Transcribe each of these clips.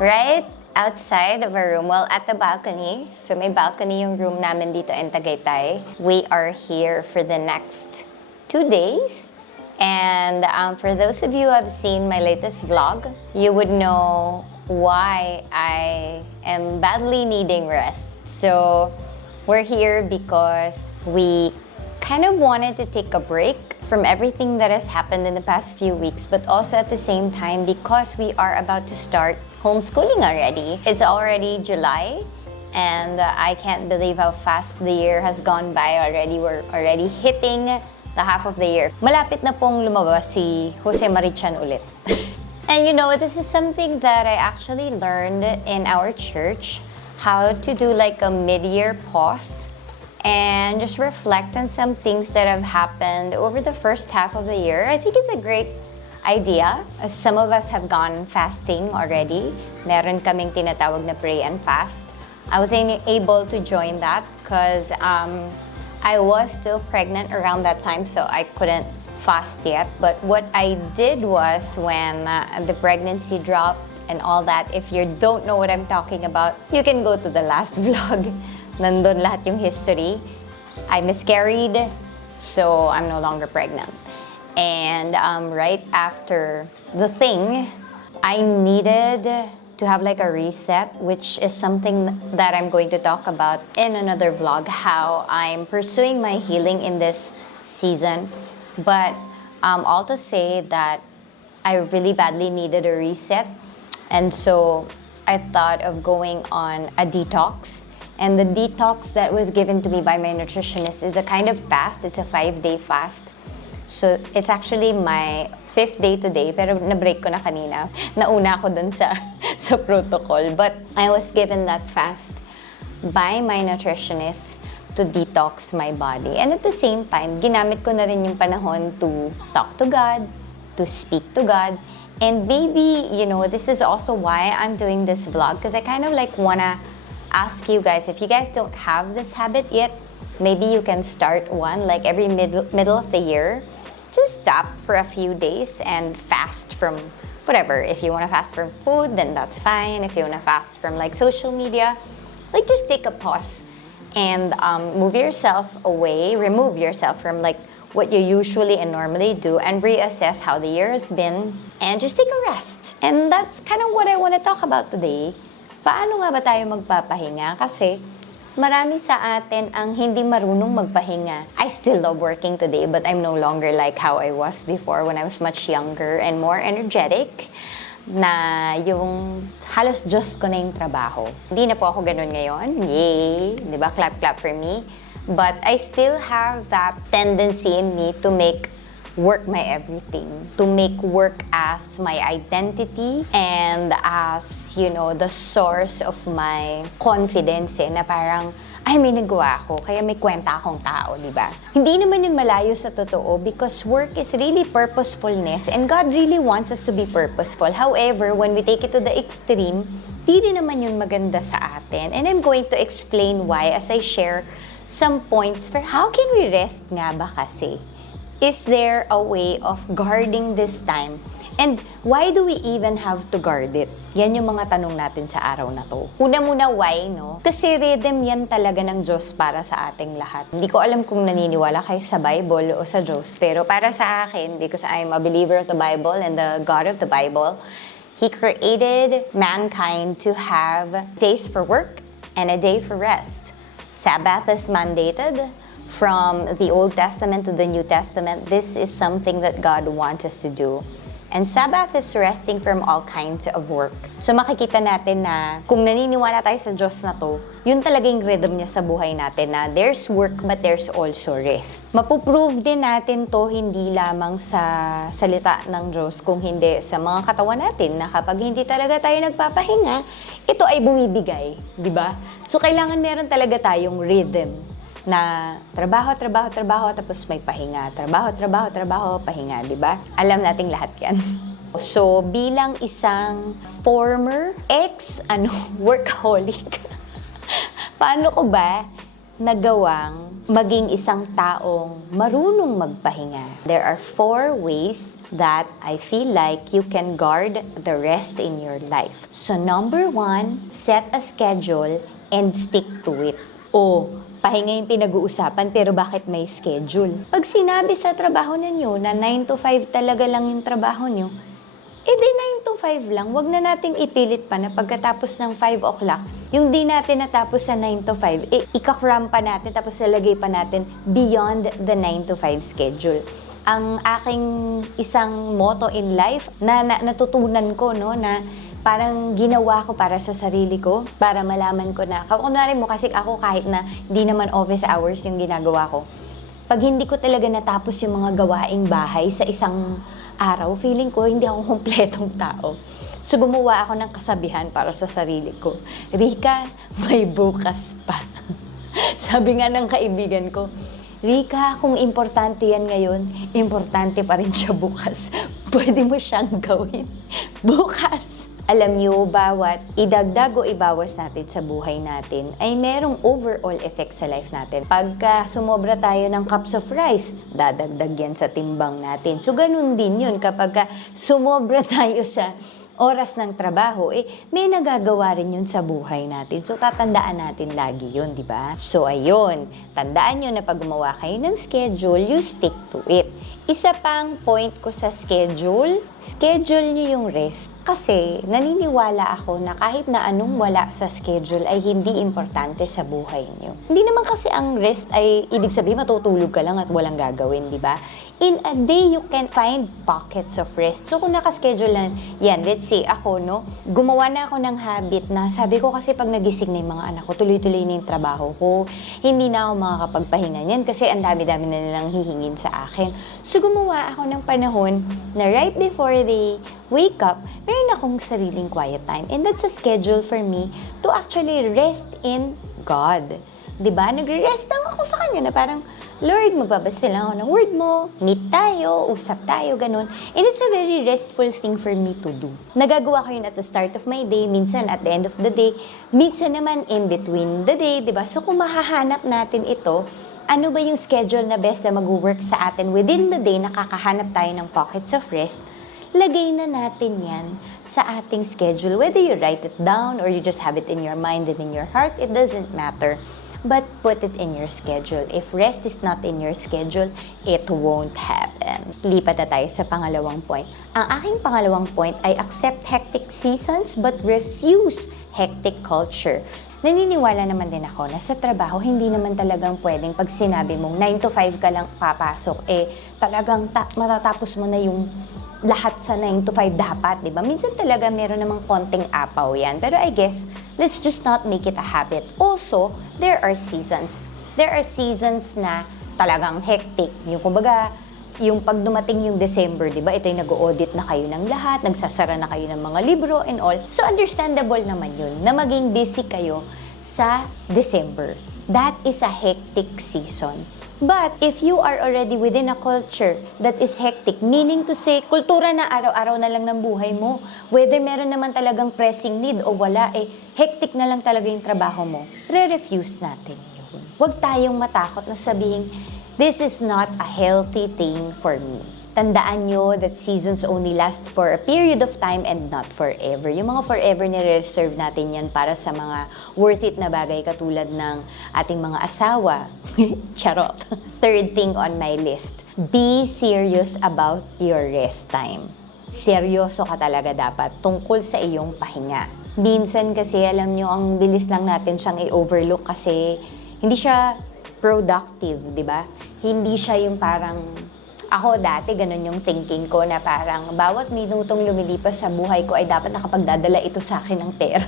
right outside of our room, well, at the balcony. So may balcony yung room namin dito in Tagaytay. We are here for the next 2 days. And for those of you who have seen my latest vlog, you would know why I am badly needing rest. So we're here because we kind of wanted to take a break from everything that has happened in the past few weeks, but also at the same time because we are about to start homeschooling already. It's already July, and I can't believe how fast the year has gone by already. We're already hitting the half of the year. Malapit na pong lumabas si Jose Marichan ulit. And you know, this is something that I actually learned in our church, how to do like a mid-year pause and just reflect on some things that have happened over the first half of the year. I think it's a great idea. Some of us have gone fasting already. Meron kaming tinatawag na pray and fast. I was able to join that because I was still pregnant around that time, so I couldn't fast yet. But what I did was when the pregnancy dropped and all that, if you don't know what I'm talking about, you can go to the last vlog. Nandun lahat yung history. I miscarried, so I'm no longer pregnant. And right after the thing, I needed to have like a reset, which is something that I'm going to talk about in another vlog, how I'm pursuing my healing in this season. But all to say that I really badly needed a reset. And so I thought of going on a detox. And the detox that was given to me by my nutritionist is a kind of fast. It's a 5-day fast. So it's actually my 5th day today, pero na-break ko na kanina. Nauna ako dun sa protocol. But I was given that fast by my nutritionist to detox my body. And at the same time, ginamit ko na rin yung panahon to talk to God, to speak to God. And maybe, you know, this is also why I'm doing this vlog, because I kind of like wanna ask you guys, if you guys don't have this habit yet, maybe you can start one, like every middle of the year. Just stop for a few days and fast from whatever. If you want to fast from food, then that's fine. If you want to fast from like social media, like just take a pause and move yourself away, remove yourself from like what you usually and normally do, and reassess how the year has been and just take a rest. And that's kind of what I want to talk about today. Paano nga ba tayo magpapahinga? Kasi marami sa atin ang hindi marunong magpahinga. I still love working today, but I'm no longer like how I was before when I was much younger and more energetic, na yung halos Diyos ko na yung trabaho. Hindi na po ako ganun ngayon. Yay! Di ba? Clap, clap for me. But I still have that tendency in me to make work my everything, to make work as my identity and as, you know, the source of my confidence, na parang, ay, may nagawa ako, kaya may kwenta akong tao, di ba? Hindi naman yun malayo sa totoo because work is really purposefulness and God really wants us to be purposeful. However, when we take it to the extreme, di rin naman yun maganda sa atin. And I'm going to explain why as I share some points for how can we rest nga ba kasi? Is there a way of guarding this time? And why do we even have to guard it? Yan yung mga tanong natin sa araw na to. Una muna, why, no? Kasi rhythm yan talaga ng Diyos para sa ating lahat. Hindi ko alam kung naniniwala kayo sa Bible o sa Diyos, pero para sa akin, because I'm a believer of the Bible and the God of the Bible, He created mankind to have days for work and a day for rest. Sabbath is mandated. From the Old Testament to the New Testament, this is something that God wants us to do. And Sabbath is resting from all kinds of work. So makikita natin na kung naniniwala tayo sa Diyos na to, yun talagang rhythm niya sa buhay natin na there's work but there's also rest. Mapuprove din natin to hindi lamang sa salita ng Diyos, kung hindi sa mga katawan natin na kapag hindi talaga tayo nagpapahinga, ito ay bumibigay, di ba? So kailangan meron talaga tayong rhythm na trabaho, tapos may pahinga. Trabaho, pahinga, di ba? Alam nating lahat yan. So, bilang isang former workaholic, paano ko ba nagawang maging isang taong marunong magpahinga. There are 4 ways that I feel like you can guard the rest in your life. So number 1, set a schedule and stick to it. Pahinga yung pinag-uusapan pero bakit may schedule? Pag sinabi sa trabaho ninyo na 9 to 5 talaga lang yung trabaho nyo, di 9 to 5 lang. Wag na nating ipilit pa na pagkatapos ng 5 o'clock, yung di natin natapos sa 9 to 5, ikakram pa natin tapos lalagay pa natin beyond the 9 to 5 schedule. Ang aking isang motto in life na natutunan ko, no, na parang ginawa ko para sa sarili ko, para malaman ko na, kunwari mo kasi ako kahit na di naman office hours yung ginagawa ko, pag hindi ko talaga natapos yung mga gawaing bahay sa isang araw, feeling ko hindi ako kumpletong tao. So gumawa ako ng kasabihan para sa sarili ko. Rica, may bukas pa. Sabi nga ng kaibigan ko, Rica, kung importante yan ngayon, importante pa rin siya bukas. Pwede mo siyang gawin bukas. Alam niyo, bawat idagdag o ibawas natin sa buhay natin ay merong overall effect sa life natin. Pagka sumobra tayo ng cups of rice, dadagdag yan sa timbang natin. So, ganun din yun. Kapag sumobra tayo sa oras ng trabaho, may nagagawa rin yun sa buhay natin. So, tatandaan natin lagi yun, di ba? So, ayun. Tandaan nyo na pag gumawa kayo ng schedule, you stick to it. Isa pang point ko sa schedule nyo yung rest. Kasi naniniwala ako na kahit na anong wala sa schedule ay hindi importante sa buhay nyo. Hindi naman kasi ang rest ay ibig sabihin matutulog ka lang at walang gagawin, di ba? In a day, you can find pockets of rest. So, kung nakaschedule lang, yan, let's say ako, no, gumawa na ako ng habit na sabi ko kasi pag nagising na yung mga anak ko, tuloy-tuloy na yung trabaho ko, hindi na ako makakapagpahinga niyan kasi ang dami-dami na nilang hihingin sa akin. So, gumawa ako ng panahon na right before they wake up, meron akong sariling quiet time. And that's a schedule for me to actually rest in God. Diba? Nagre-rest lang ako sa Kanya na parang, Lord, magbabasa lang ako ng word mo, meet tayo, usap tayo, ganun. And it's a very restful thing for me to do. Nagagawa ko yun at the start of my day, minsan at the end of the day, minsan naman in between the day, diba? So kung mahahanap natin ito, ano ba yung schedule na best na mag-work sa atin within the day, nakakahanap tayo ng pockets of rest, lagay na natin yan sa ating schedule. Whether you write it down or you just have it in your mind and in your heart, it doesn't matter. But put it in your schedule. If rest is not in your schedule, it won't happen. Lipat na tayo sa pangalawang point. Ang aking pangalawang point ay accept hectic seasons but refuse hectic culture. Naniniwala naman din ako na sa trabaho, hindi naman talagang pwedeng pag sinabi mong 9 to 5 ka lang papasok, talagang matatapos mo na yung lahat sa 9 to 5 dapat, di ba? Minsan talaga meron namang konting apaw yan. Pero I guess, let's just not make it a habit. Also, there are seasons. There are seasons na talagang hectic. Yung kumbaga, yung pag dumating yung December, di ba? Ito yung nag-audit na kayo ng lahat, nagsasara na kayo ng mga libro and all. So, understandable naman yun na maging busy kayo sa December. That is a hectic season. But if you are already within a culture that is hectic, meaning to say, kultura na araw-araw na lang ng buhay mo, whether meron naman talagang pressing need o wala, hectic na lang talaga yung trabaho mo, re-refuse natin yun. Huwag tayong matakot na sabihin, this is not a healthy thing for me. Tandaan nyo that seasons only last for a period of time and not forever. Yung mga forever, nire-reserve natin yan para sa mga worth it na bagay katulad ng ating mga asawa. Charot. Third thing on my list, be serious about your rest time. Seryoso ka talaga dapat tungkol sa iyong pahinga. Minsan kasi, alam nyo, ang bilis lang natin siyang i-overlook kasi hindi siya productive, di ba? Hindi siya yung parang... Ako dati, ganun yung thinking ko na parang bawat minutong lumilipas sa buhay ko ay dapat nakapagdadala ito sa akin ng pera.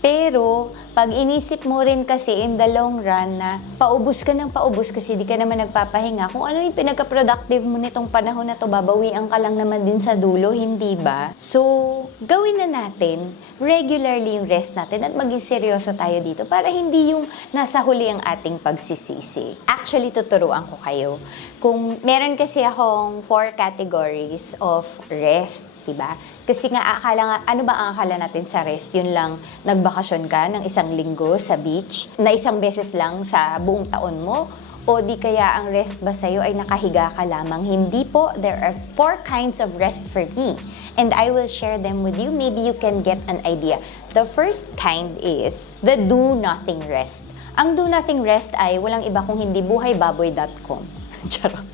Pero, pag inisip mo rin kasi in the long run na paubos ka ng paubos kasi di ka naman nagpapahinga, kung ano yung pinagka-productive mo nitong panahon na to, babawian ka lang naman din sa dulo, hindi ba? So, gawin na natin regularly yung rest natin at maging seryoso tayo dito para hindi yung nasa huli ang ating pagsisisi. Actually, tuturuan ko kayo. Kung meron kasi akong 4 categories of rest, diba? Kasi nga, ano ba ang akala natin sa rest? Yun lang, nagbakasyon ka ng 1 isang linggo sa beach, na isang beses lang sa buong taon mo, o di kaya ang rest ba sa'yo ay nakahiga ka lamang? Hindi po. There are 4 kinds of rest for me. And I will share them with you. Maybe you can get an idea. The first kind is the do-nothing rest. Ang do-nothing rest ay walang iba kung hindi buhaybaboy.com. Charot.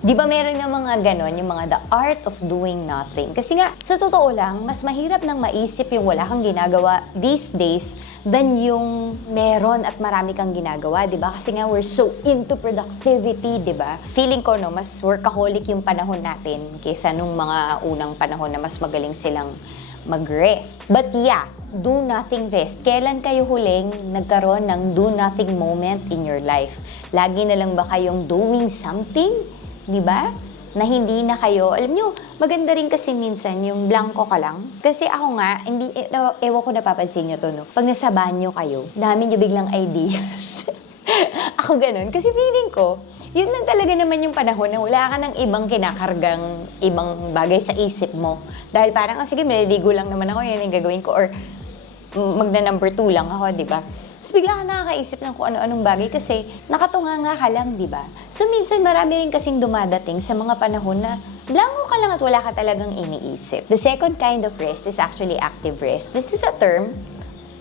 Di ba meron na mga ganon, yung mga the art of doing nothing? Kasi nga, sa totoo lang, mas mahirap nang maisip yung wala kang ginagawa these days than yung meron at marami kang ginagawa, di ba? Kasi nga, we're so into productivity, di ba? Feeling ko, no, mas workaholic yung panahon natin kaysa nung mga unang panahon na mas magaling silang mag-rest. But yeah, do nothing rest. Kailan kayo huling nagkaroon ng do nothing moment in your life? Lagi na lang ba kayong doing something? Di ba? Na hindi na kayo, alam nyo, maganda rin kasi minsan yung blanco ka lang. Kasi ako nga, hindi, ewan ko napapansin nyo to, no? Pag nasa banyo kayo, dami nyo biglang ideas. Ako ganun. Kasi feeling ko, yun lang talaga naman yung panahon na wala ka ng ibang kinakargang ibang bagay sa isip mo. Dahil parang, sige, maliligo lang naman ako, yun yung gagawin ko. Or magna number 2 lang ako, di ba? Tapos bigla ka nakakaisip ng kung ano-anong bagay kasi nakatunganga ka lang, di ba? So minsan marami rin kasing dumadating sa mga panahon na blanco ka lang at wala ka talagang iniisip. The second kind of rest is actually active rest. This is a term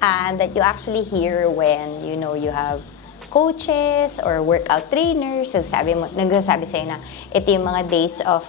that you actually hear when, you know, you have coaches or workout trainers. Nagsasabi sa'yo na ito yung mga days of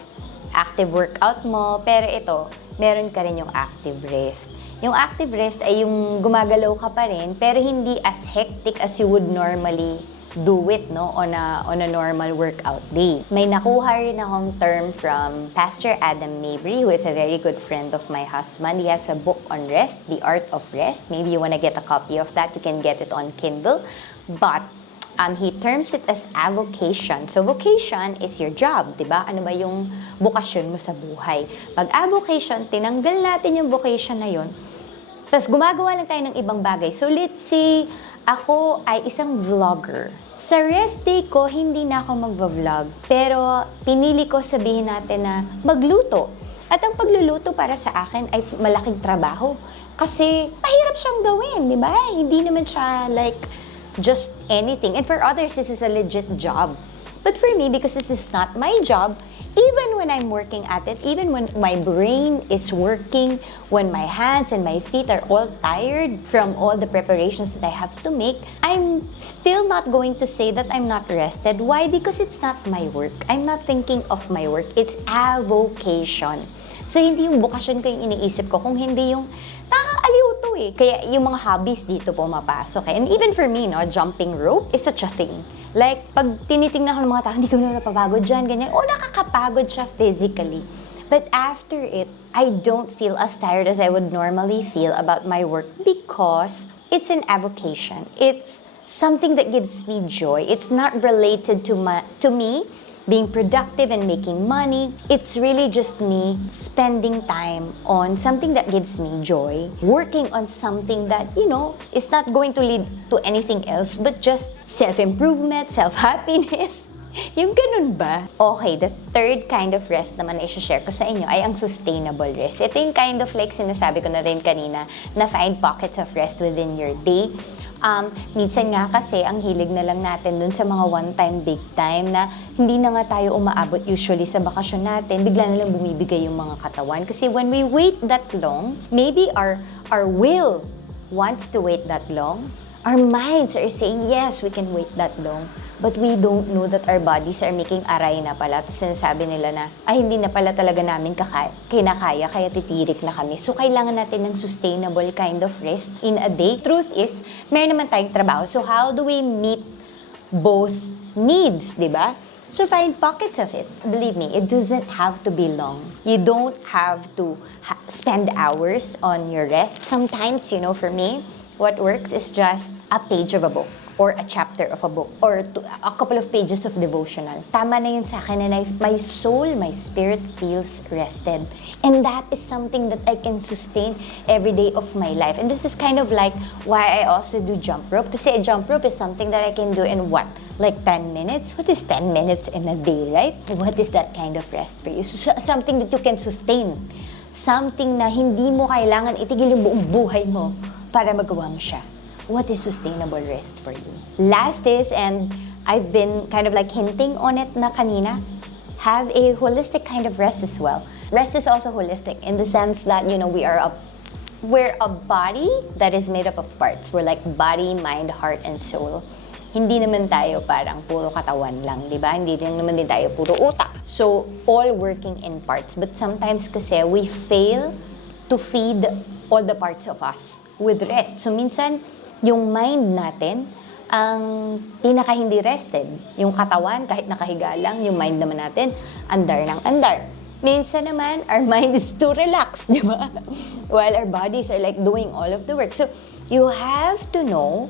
active workout mo, pero ito, meron ka rin yung active rest. Yung active rest ay yung gumagalaw ka pa rin, pero hindi as hectic as you would normally do it, no, on a normal workout day. May nakuha rin akong term from Pastor Adam Mabry, who is a very good friend of my husband. He has a book on rest, The Art of Rest. Maybe you wanna get a copy of that. You can get it on Kindle. But he terms it as avocation. So vocation is your job, di ba? Ano ba yung bokasyon mo sa buhay? Pag avocation, tinanggal natin yung vocation na yun, tapos gumagawa lang tayo ng ibang bagay. So let's say, ako ay isang vlogger. Sa rest day ko, hindi na ako magva-vlog. Pero pinili ko sabihin natin na magluto. At ang pagluluto para sa akin ay malaking trabaho. Kasi mahirap siyang gawin, di ba? Hindi naman siya like just anything. And for others, this is a legit job. But for me, because this is not my job, even when I'm working at it, even when my brain is working, when my hands and my feet are all tired from all the preparations that I have to make, I'm still not going to say that I'm not rested. Why? Because it's not my work. I'm not thinking of my work. It's avocation. So, hindi yung bokasyon ko yung iniisip ko, kung hindi yung nakakaaliw to eh. Kaya yung mga hobbies dito pumapasok eh. And even for me, no, jumping rope is such a thing. Like, pag tinitingnan ko ng mga tao, hindi ko na napapagod dyan, ganyan. O, nakakapagod siya physically. But after it, I don't feel as tired as I would normally feel about my work because it's an avocation. It's something that gives me joy. It's not related to me being productive and making money. It's really just me spending time on something that gives me joy, working on something that, you know, is not going to lead to anything else, but just self-improvement, self-happiness. Yung ganun ba? Okay, the third kind of rest naman na i-share ko sa inyo ay ang sustainable rest. Ito yung kind of like sinasabi ko na rin kanina, na find pockets of rest within your day. Minsan nga kasi ang hilig na lang natin dun sa mga one-time, big time na hindi na nga tayo umaabot usually sa bakasyon natin, bigla na lang bumibigay yung mga katawan. Kasi when we wait that long, maybe our will wants to wait that long. Our minds are saying, yes, we can wait that long. But we don't know that our bodies are making aray na pala. Tapos sinasabi nila na, ay hindi na pala talaga namin kinakaya, kaya titirik na kami. So kailangan natin ng sustainable kind of rest in a day. Truth is, meron naman tayong trabaho. So how do we meet both needs, di ba? So find pockets of it. Believe me, it doesn't have to be long. You don't have to spend hours on your rest. Sometimes, you know, for me, what works is just a page of a book or a chapter of a book or a couple of pages of devotional. Tama na yun sa akin and my soul, my spirit feels rested. And that is something that I can sustain every day of my life. And this is kind of like why I also do jump rope. Kasi a jump rope is something that I can do in what? Like 10 minutes? What is 10 minutes in a day, right? What is that kind of rest for you? So, something that you can sustain. Something na hindi mo kailangan itigil yung buong buhay mo para magawa mo siya. what is sustainable rest for you? Last is, and I've been kind of like hinting on it na kanina, have a holistic kind of rest as well. Rest is also holistic in the sense that, we're a body that is made up of parts. We're like body, mind, heart, and soul. Hindi naman tayo parang puro katawan lang, di ba? Hindi lang naman din tayo puro utak. So, all working in parts. But sometimes kasi we fail to feed all the parts of us with rest. So, minsan, yung mind natin, ang pinaka hindi rested. Yung katawan, kahit nakahiga lang, yung mind naman natin, andar ng andar. Minsan naman, our mind is too relaxed, di ba? While our bodies are like doing all of the work. So, you have to know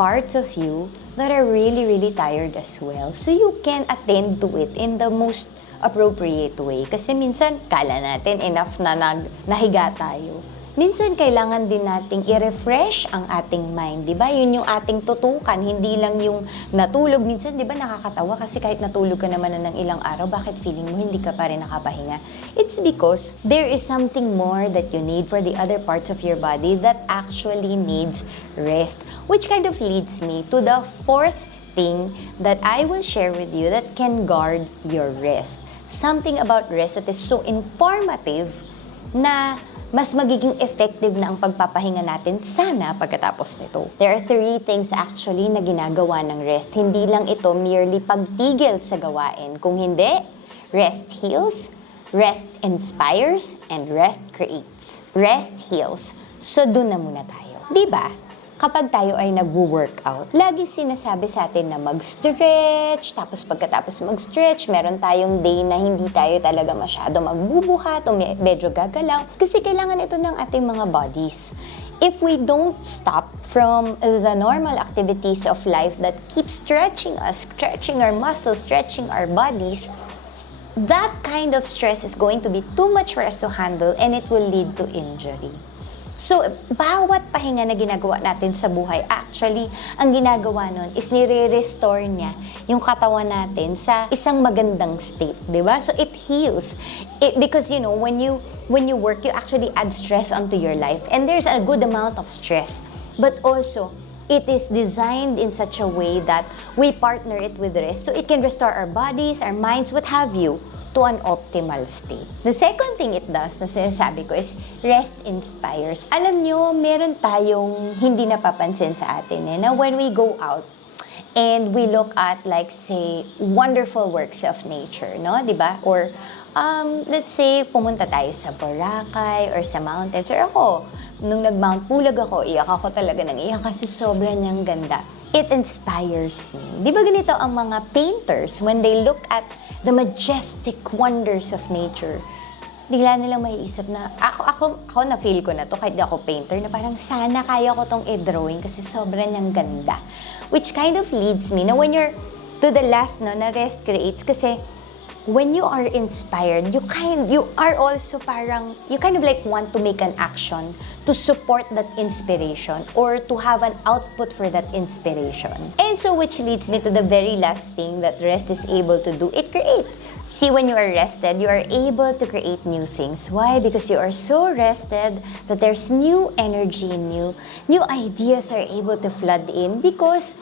parts of you that are really, really tired as well. So, you can attend to it in the most appropriate way. Kasi minsan, kala natin enough na nahiga tayo. Minsan, kailangan din nating i-refresh ang ating mind, di ba? Yun yung ating tutukan, hindi lang yung natulog. Minsan, di ba, nakakatawa kasi kahit natulog ka naman na ng ilang araw, bakit feeling mo hindi ka pa rin nakapahinga? It's because there is something more that you need for the other parts of your body that actually needs rest. Which kind of leads me to the fourth thing that I will share with you that can guard your rest. Something about rest that is so informative na mas magiging effective na ang pagpapahinga natin sana pagkatapos nito. There are 3 things actually na ginagawa ng rest. Hindi lang ito merely pagtigil sa gawain. Kung hindi, rest heals, rest inspires, and rest creates. Rest heals. So, dun na muna tayo. Diba? Kapag tayo ay nag-workout, lagi sinasabi sa atin na mag-stretch, tapos pagkatapos mag-stretch, meron tayong day na hindi tayo talaga masyado magbubuhat o medyo gagalaw kasi kailangan ito ng ating mga bodies. If we don't stop from the normal activities of life that keep stretching us, stretching our muscles, stretching our bodies, that kind of stress is going to be too much for us to handle and it will lead to injury. So, bawat pahinga na ginagawa natin sa buhay, actually, ang ginagawa nun is nire-restore niya yung katawan natin sa isang magandang state, di ba? So, it heals. Because, when you work, you actually add stress onto your life. And there's a good amount of stress. But also, it is designed in such a way that we partner it with rest. So, it can restore our bodies, our minds, what have you, to an optimal state. The second thing it does, na sinasabi ko, is rest inspires. Alam nyo, meron tayong hindi napapansin sa atin na when we go out and we look at, like, say, wonderful works of nature, no? Diba? Or, let's say, pumunta tayo sa Boracay or sa mountains. Or ako, nung nag-Mount Pulag ako, iyak ako talaga ng iyak kasi sobrang niyang ganda. It inspires me. Di ba ganito ang mga painters, when they look at the majestic wonders of nature, bigla nilang maiisip na, ako na-feel ko na to, kahit di ako painter, na parang sana kaya ko tong i-drawing kasi sobrang niyang ganda. Which kind of leads me, na when you're to the last, no, na rest creates, kasi when you are inspired, you are also parang, you kind of like want to make an action to support that inspiration or to have an output for that inspiration. And so, which leads me to the very last thing that rest is able to do, it creates. See, when you are rested, you are able to create new things. Why? Because you are so rested that there's new energy in you. New ideas are able to flood in because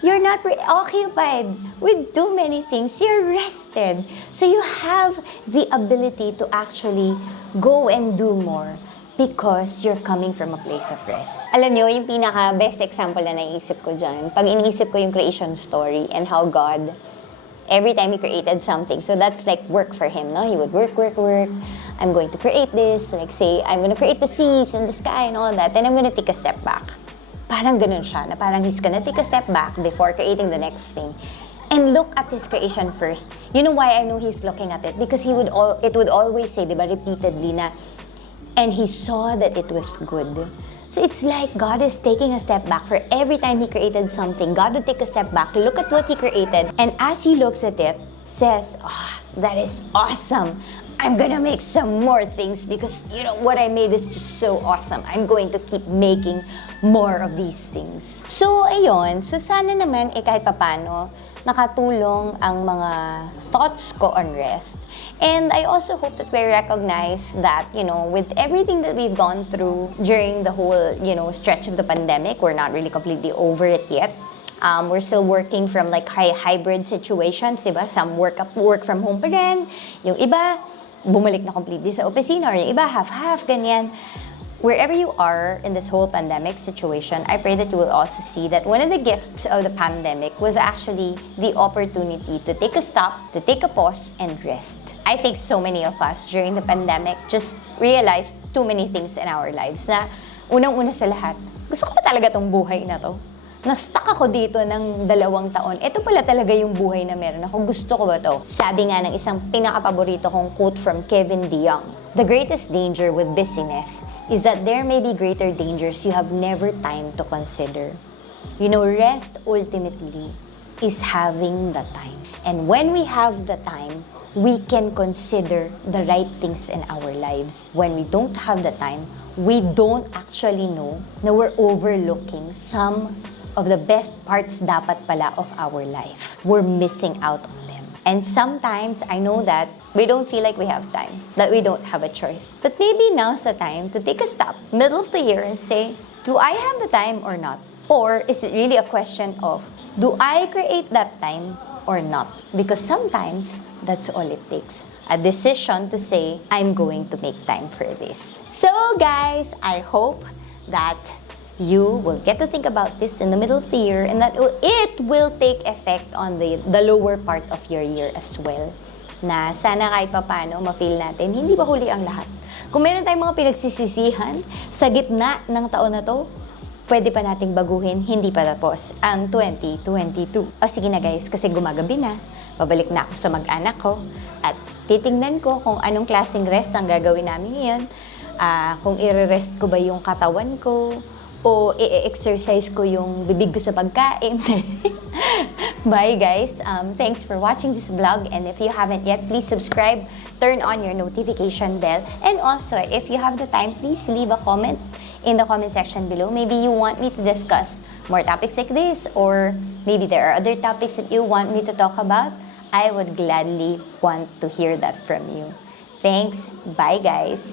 you're not preoccupied with too many things. You're rested. So you have the ability to actually go and do more because you're coming from a place of rest. Alam nyo, yung pinaka-best example na naisip ko dyan, pag iniisip ko yung creation story and how God, every time He created something, so that's like work for Him, no? He would work. I'm going to create this. Like say, I'm going to create the seas and the sky and all that. Then I'm going to take a step back. Parang ganun siya, na parang He's gonna take a step back before creating the next thing. And look at His creation first. You know why I know He's looking at it? Because it would always say, diba, repeatedly na, and He saw that it was good. So it's like God is taking a step back for every time He created something. God would take a step back, look at what He created, and as He looks at it, says, that is awesome. I'm gonna make some more things because, what I made is just so awesome. I'm going to keep making more of these things. So, ayun. So, sana naman, kahit papano, nakatulong ang mga thoughts ko on rest. And I also hope that we recognize that, with everything that we've gone through during the whole, stretch of the pandemic, we're not really completely over it yet. We're still working from like hybrid situations, diba? Some work from home pa rin. Yung iba, bumalik na completely sa opisina, or yung iba, half-half, ganyan. Wherever you are in this whole pandemic situation, I pray that you will also see that one of the gifts of the pandemic was actually the opportunity to take a stop, to take a pause, and rest. I think so many of us during the pandemic just realized too many things in our lives na unang-una sa lahat, gusto ko ba talaga tong buhay na to? Na-stuck ako dito ng 2 taon. Ito pala talaga yung buhay na meron ako. Gusto ko ba to? Sabi nga ng isang pinakapaborito kong quote from Kevin DeYoung, "The greatest danger with busyness is that there may be greater dangers you have never time to consider." Rest ultimately is having the time. And when we have the time, we can consider the right things in our lives. When we don't have the time, we don't actually know na we're overlooking some of the best parts dapat pala of our life. We're missing out on them. And sometimes, I know that we don't feel like we have time, that we don't have a choice. But maybe now's the time to take a stop, middle of the year, and say, do I have the time or not? Or is it really a question of, do I create that time or not? Because sometimes, that's all it takes. A decision to say, I'm going to make time for this. So guys, I hope that you will get to think about this in the middle of the year, and that it will take effect on the lower part of your year as well. Na sana kahit papano ma-feel natin, hindi pa huli ang lahat. Kung meron tayong mga pinagsisisihan sa gitna ng taon na to, pwede pa nating baguhin, hindi pa tapos ang 2022. O sige na guys, kasi gumagabi na, babalik na ako sa mag-anak ko, at titingnan ko kung anong klaseng rest ang gagawin namin ngayon. Kung i-rest ko ba yung katawan ko, o i-exercise ko yung bibig ko sa pagkain. Bye guys. Thanks for watching this vlog, and if you haven't yet, please subscribe, turn on your notification bell, and also if you have the time, please leave a comment in the comment section below. Maybe you want me to discuss more topics like this, or maybe there are other topics that you want me to talk about. I would gladly want to hear that from you. Thanks. Bye guys.